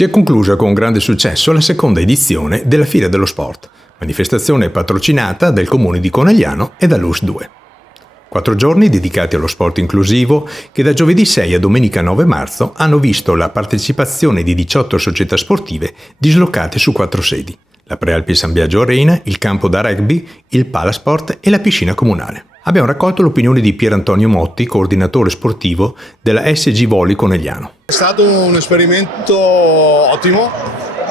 Si è conclusa con grande successo la seconda edizione della Fiera dello Sport, manifestazione patrocinata dal Comune di Conegliano e dall'US 2. 4 giorni dedicati allo sport inclusivo che da giovedì 6 a domenica 9 marzo hanno visto la partecipazione di 18 società sportive dislocate su 4 sedi: la Prealpi San Biagio Arena, il campo da rugby, il Palasport e la piscina comunale. Abbiamo raccolto l'opinione di Pier Antonio Motti, coordinatore sportivo della SG Volley Conegliano. È stato un esperimento ottimo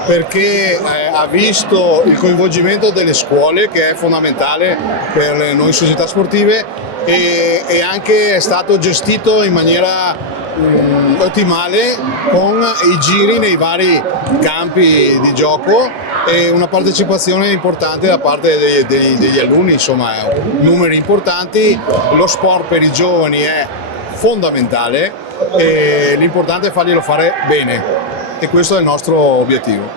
perché ha visto il coinvolgimento delle scuole, che è fondamentale per noi società sportive, e anche è stato gestito in maniera ottimale con i giri nei vari campi di gioco e una partecipazione importante da parte degli alunni, insomma numeri importanti. Lo sport per i giovani è fondamentale e l'importante è farglielo fare bene, e questo è il nostro obiettivo.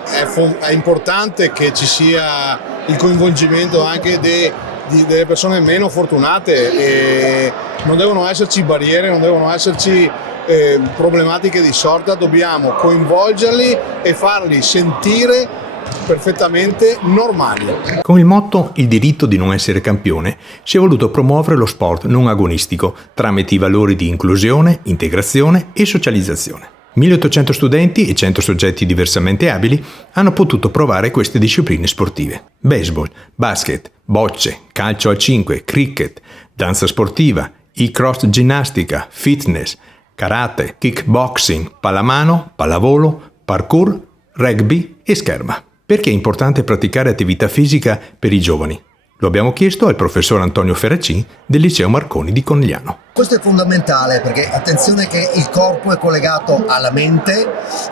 È importante che ci sia il coinvolgimento anche delle persone meno fortunate, e non devono esserci barriere, non devono esserci problematiche di sorta. Dobbiamo coinvolgerli e farli sentire perfettamente normali. Con il motto "Il diritto di non essere campione" si è voluto promuovere lo sport non agonistico tramite i valori di inclusione, integrazione e socializzazione. 1800 studenti e 100 soggetti diversamente abili hanno potuto provare queste discipline sportive: baseball, basket, bocce, calcio a 5, cricket, danza sportiva, e-cross ginnastica, fitness, karate, kickboxing, pallamano, pallavolo, parkour, rugby e scherma. Perché è importante praticare attività fisica per i giovani? Lo abbiamo chiesto al professor Antonio Ferracin del Liceo Marconi di Conegliano. Questo è fondamentale perché attenzione che il corpo è collegato alla mente,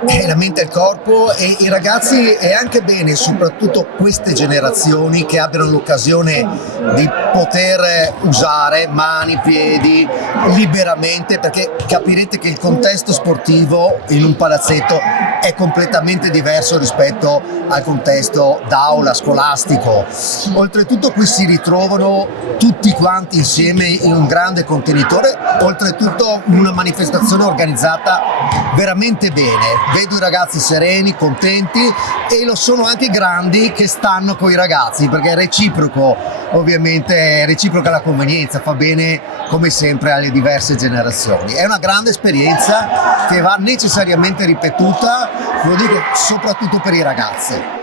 e la mente al corpo, e i ragazzi è anche bene, soprattutto queste generazioni, che abbiano l'occasione di poter usare mani, piedi liberamente, perché capirete che il contesto sportivo in un palazzetto è completamente diverso rispetto al contesto d'aula scolastico. Oltretutto qui si ritrovano tutti quanti insieme in un grande contenitore, oltretutto una manifestazione organizzata veramente bene. Vedo i ragazzi sereni, contenti, e lo sono anche i grandi che stanno con i ragazzi, perché è reciproco, ovviamente è reciproca la convenienza, fa bene come sempre alle diverse generazioni. È una grande esperienza che va necessariamente ripetuta, lo dico soprattutto per i ragazzi.